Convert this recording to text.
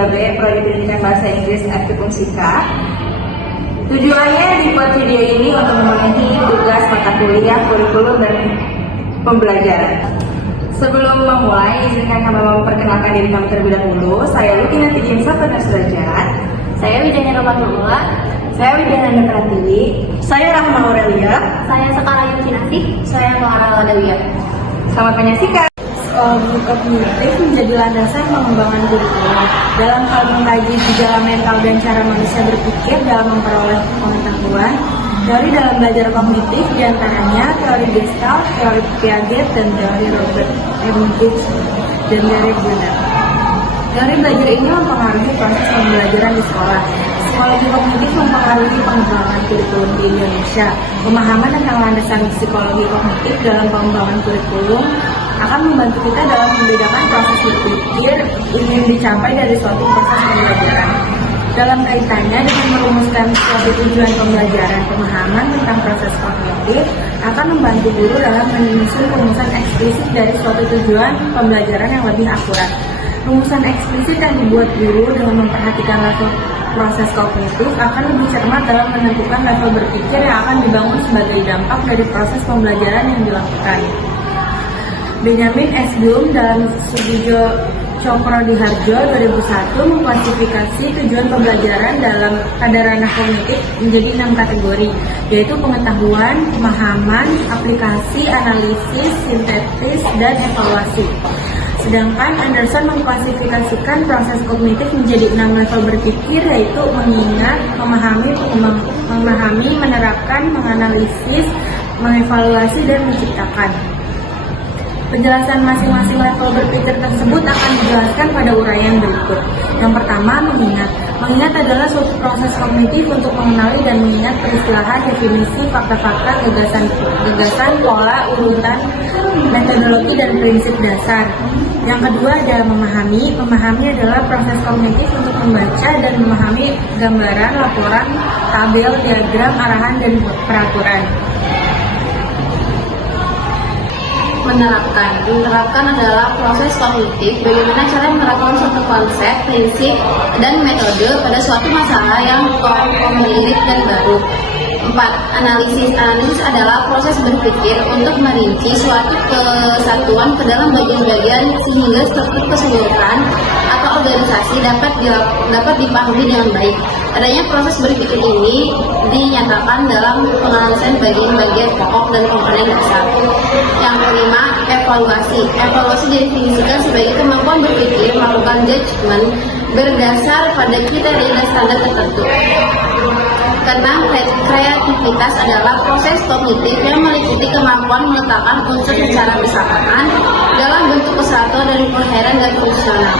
3B Prodi Pendidikan Bahasa Inggris FKIP Unsika. Tujuannya dibuat video ini untuk memenuhi tugas mata kuliah, kurikulum, dan pembelajaran. Sebelum memulai, izinkan kami memperkenalkan diri kami terlebih dahulu. Saya Lutina Tijinsa Derajat. Saya Widya Romanula. Saya Widya Pratiwi. Saya Rahma Aurelia. Saya Sekarang Kinasih. Saya Clara Ladawia. Selamat menyaksikan. Psikologi kognitif menjadi landasan pengembangan kurikulum dalam hal mengkaji gejala mental dan cara manusia berpikir dalam memperoleh pengetahuan. Teori dalam belajar kognitif diantaranya teori Gestalt, teori Piaget, dan teori Robert M. Gibbs dan teori Brunner. Teori belajar ini mempengaruhi proses pembelajaran di sekolah. Psikologi kognitif mempengaruhi pengembangan kurikulum di Indonesia. Pemahaman tentang landasan psikologi kognitif dalam pengembangan kurikulum akan membantu kita dalam membedakan proses berpikir ingin dicapai dari suatu proses pembelajaran. Dalam kaitannya dengan merumuskan suatu tujuan pembelajaran, pemahaman tentang proses kognitif akan membantu guru dalam menyusun rumusan eksplisit dari suatu tujuan pembelajaran yang lebih akurat. Rumusan eksplisit yang dibuat guru dengan memperhatikan level proses kognitif akan lebih cermat dalam menentukan level berpikir yang akan dibangun sebagai dampak dari proses pembelajaran yang dilakukan. Benjamin S. Bloom dalam Sudijo Cokro-Diharjo 2001 mengklasifikasi tujuan pembelajaran pada ranah kognitif menjadi 6 kategori, yaitu pengetahuan, pemahaman, aplikasi, analisis, sintetis, dan evaluasi. Sedangkan Anderson mengklasifikasikan proses kognitif menjadi 6 level berpikir, yaitu mengingat, memahami, menerapkan, menganalisis, mengevaluasi, dan menciptakan. Penjelasan masing-masing level berpikir tersebut akan dijelaskan pada uraian berikut. Yang pertama, mengingat. Mengingat adalah suatu proses kognitif untuk mengenali dan mengingat peristilahan, definisi, fakta-fakta, gagasan, pola, urutan, metodologi, dan prinsip dasar. Yang kedua adalah memahami. Memahami adalah proses kognitif untuk membaca dan memahami gambaran, laporan, tabel, diagram, arahan, dan peraturan. Menerapkan adalah proses kognitif bagaimana cara menerapkan suatu konsep, prinsip, dan metode pada suatu masalah yang konkret dan baru. 4. Analisis adalah proses berpikir untuk merinci suatu kesatuan ke dalam bagian-bagian sehingga struktur keseluruhan atau organisasi dapat dipahami dengan baik. Adanya proses berpikir ini dinyatakan dalam penganalisan bagian-bagian pokok dan komponen dasar. Yang kelima, evaluasi. Evaluasi didefinisikan sebagai kemampuan berpikir melakukan judgement berdasar pada kriteria dan standar tertentu. Karena kreativitas adalah proses kognitif yang meliputi kemampuan meletakkan unsur secara bersamaan dalam bentuk kesatuan dan koheren dan fungsional.